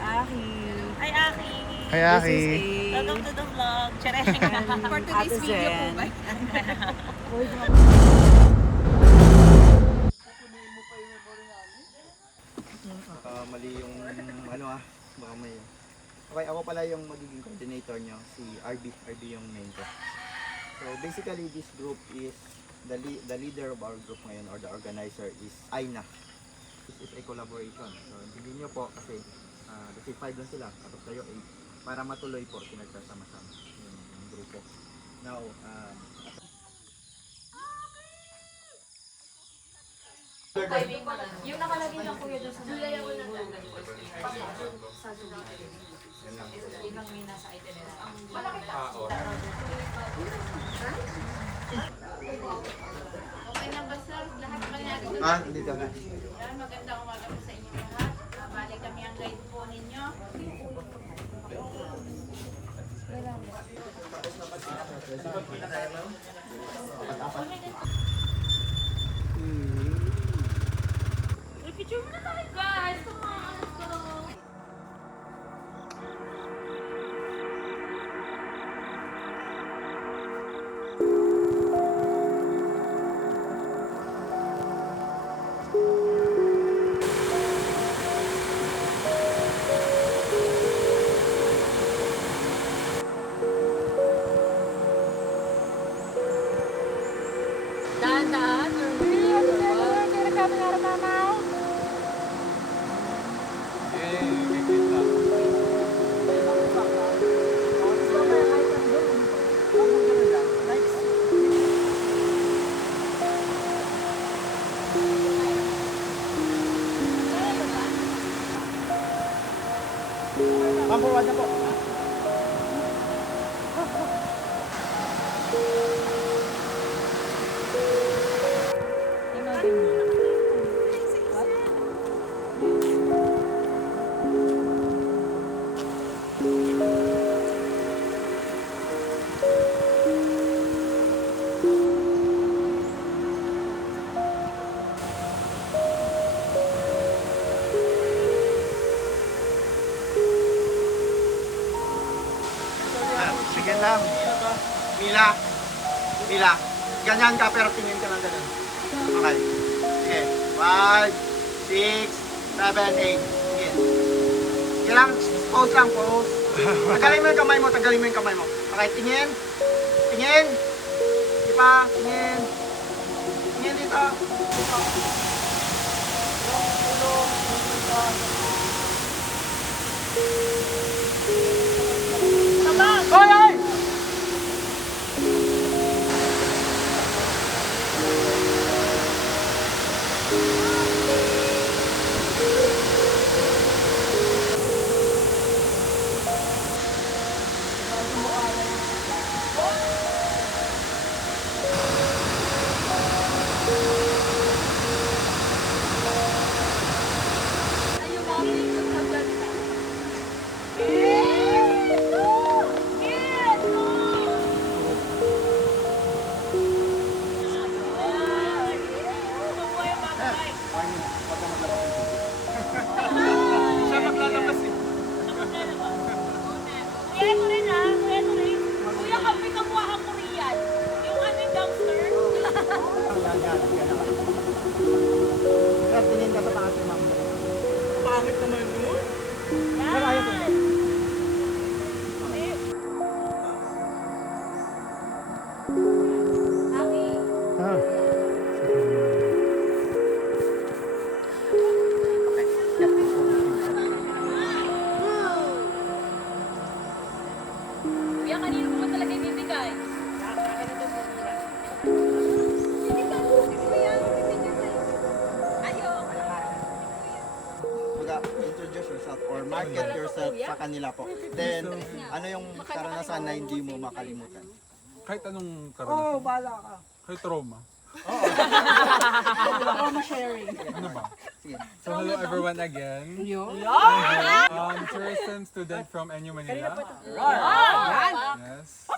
Aki. Hi, Aki. Hi, Aki. Welcome to the vlog. Charing. For today's video po ba? Mali yung baka may... Okay, ako pala yung magiging coordinator nyo, si RB yung main ko. So basically this group is, the leader of our group ngayon or the organizer is Aina. This is a collaboration. So hindi nyo po kasi 5 lang sila, tapos tayo 8. Para matuloy po, pinagsasama-sama yung grupo. Now, Yung nakalagay lang kuya doon sa July ako na Ibang may nasa itinerary. Okay na ba sir? Lahat ba natin? dito na. Yan, magandang umaga po sa inyo lahat. Balik kami ang guide po ninyo. Picture mo na tayo guys! Come on, let's go! Dahan-dahan, Forward na po. Sige lang. Mila. Ganyan ka pero tingin ka lang ganun. Okay. Sige. 5, 6, 7, 8. Sige. Sige lang. Pause lang. Pause. Tagalin mo yung kamay mo. Okay. Tingin. Sige pa. Tingin dito. Hoy! Kuya, ito rin ha. Kuya, kape ka buha kang Korean. Yung ano yung dumpster. Yan. Tingin ka sa taas yung mga. Pangit naman nun. Pero ayaw ko. Aki, kuya, kanino mo ba talaga ibibigay? Introduce yourself or market yourself sa kanila po. Then, ano yung karanasan na hindi mo makalimutan? Kahit anong karanasan. Bala ka. Kahit trauma. Trauma sharing. Ano ba? Sige. So hello everyone again. Yun. Tourism student from NU Manila. Yan. Yes.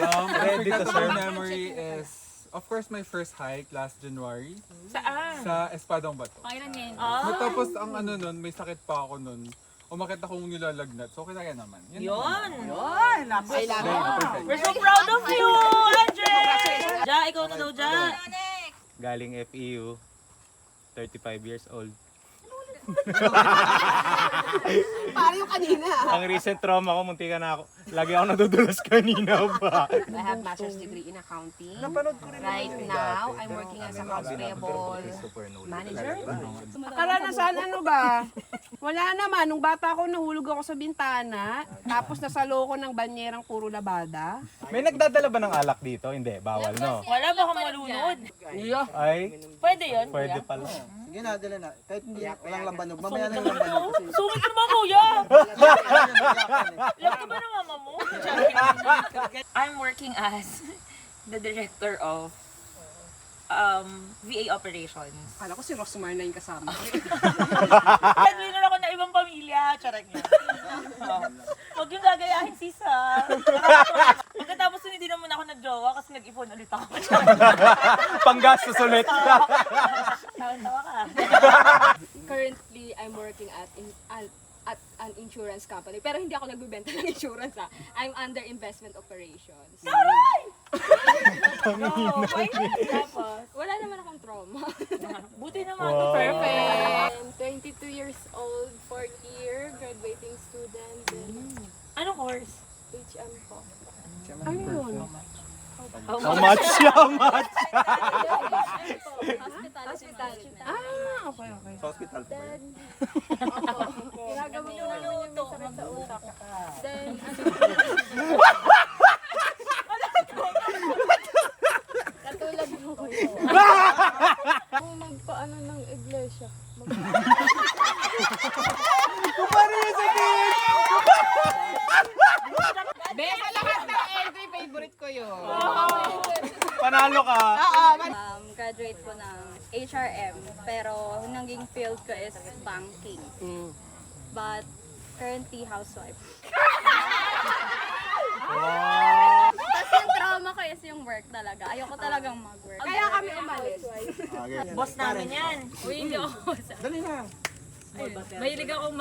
Unforgettable memory is, of course, my first hike last January. Saan? Sa Espadong Bato. Kailan yan? Matapos ang ano nun, may sakit pa ako nun. umakit akong nilalagnat. So, kaya naman. Yun! Yun! Perfect. We're so proud of you, Andre! Ja, ikaw na daw, Ja. Galing FEU, 35 years old. Paano yung kanina? Ang recent trauma ko, munti ka na ako. Lagi ako nadudulas kanina ba? I have master's degree in accounting. Right now, I'm working as a accounts payable manager. Karanasan ano ba? Wala naman. Nung bata ako, nahulog ako sa bintana. Tapos nasalo ko ng banyerang puro labada. May nagdadala ba ng alak dito? Hindi, bawal no? Wala ba kang malunod? Ay, Pwede yun, pwede kuya? pala. Sige na, dala na. Kahit hindi, walang lambanog. Mamaya na yung lambanog. Kasi Sungit naman, kuya! Alam ka ba ng mama mo? I'm working as the director of VA operations. Kala ko si Rosmar na yung kasama. Breadwinner ako na ibang pamilya. Charot niya. Huwag yung gagayahin, sisa. Pagkatapos nun, hindi naman ako nag-jowa kasi nag-ipon ulit ako. Panggastos ulit. Tawa-tawa ka. Currently, I'm working at an insurance company. Pero hindi ako nagbibenta ng insurance ha. I'm under investment operations. Tapos, Wala naman akong trauma. buti naman. Perfect. I'm 22 years old, 4th year, graduating student, then Anong course? HM po. Ano yun? How much? How much? Hospitality. Ah, okay, okay. sa hospital pa ba yun? Opo. Ginagawa ko namin yung may sakit sa utak. Then, katulad mo kayo. Kung magpaano ng iglesia. Besa lahat ng entry, favorite ko yun. Panalo ka. Graduate po ng HRM, pero naging field ko is banking. But currently housewife. Tapos yung trauma ko is yung work talaga. Ayoko talagang mag-work. Kaya kami umalis. Okay. Boss namin yan. Dali na. Mahilig ako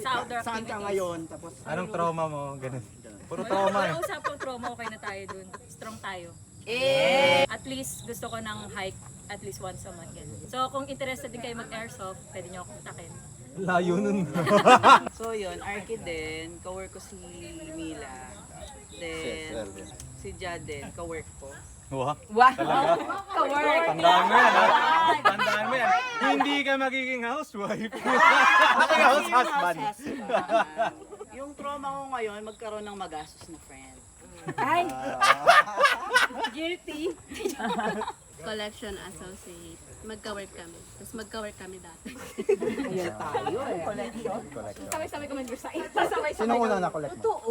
sa outdoor Saan ka ngayon? Tapos Anong trauma mo? Ganun. Puro trauma eh. Usapang trauma, okay na tayo dun. Strong tayo. At least gusto ko ng hike at least once a month. Yan. So kung interested din kayo mag-airsoft, pwede nyo akong kontakin. Layo nun. So yun, Arky din, kawork ko si Mila. Then, si Jad din, kawork ko. Wah. Wow! Talaga? Kawork! Tandaan mo yan, ha? Tandaan mo yan. Hindi ka magiging housewife. Magiging house husband. Yung trauma ko ngayon, magkaroon ng magastos na friend. Guilty. Collection associate. Magka-work kami. Tapos magka-work kami dati. Ayan tayo eh. Sabay-sabay kami sa sino una na-collect mo?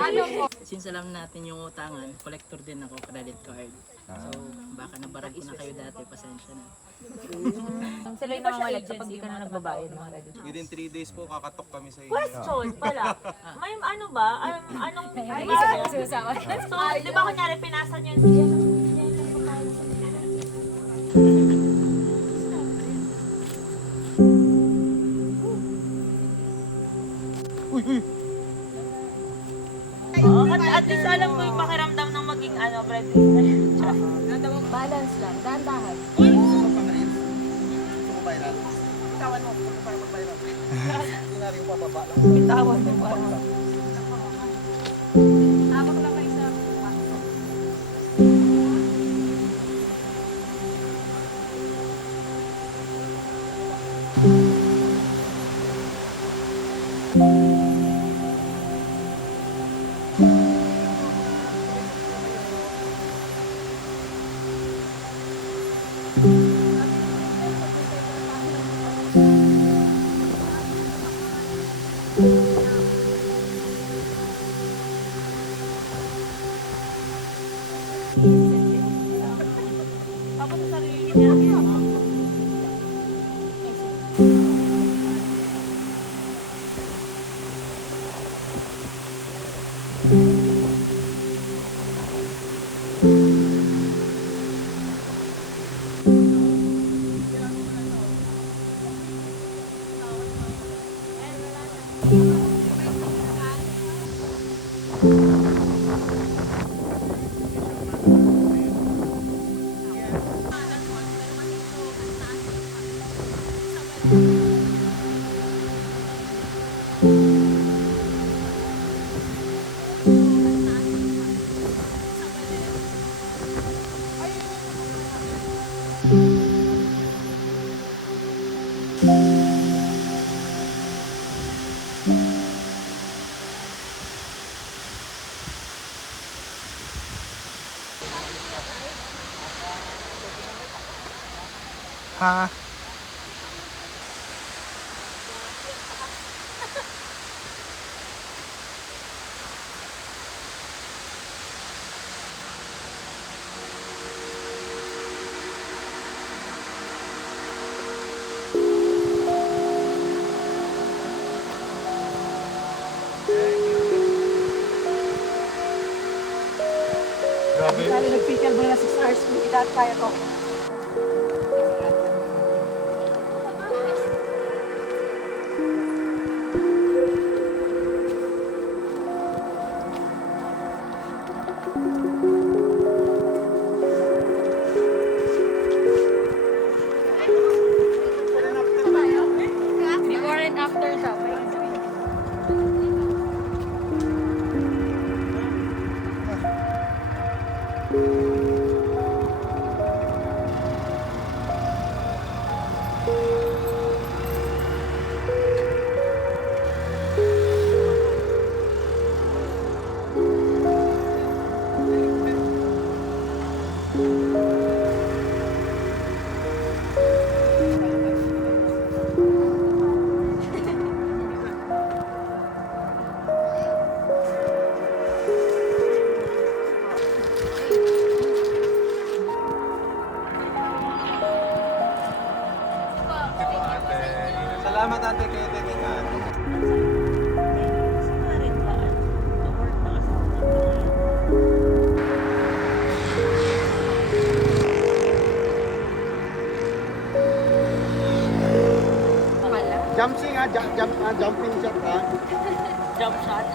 Ano po? Since alam natin yung utangan, collector din ako, credit card. So, baka nabarag ko na kayo dati, pasensya na. Sila yung nangangalag kapag di ka na nagbabayad ng credit. Within 3 days po, kakatok kami sa inyo. Question pala. May ano ba? Anong... So, di ba kunyari pinasa niyo at least alam ko yung pakiramdam ng maging breadwinner. Balance lang, dahan-dahan. Viral. Bitawan mo para mag-viral. Hindi na rin pababa lang. Bitawan mo para. Hawak lang kayo sa Tapos sa sarili niya. ha. Grabe. Nag-feature mo na 6 hours, hindi dahil kaya ko. Before and after siya. Salamat ate kayo din ka. Jumping jumping shot ha. Jump shot.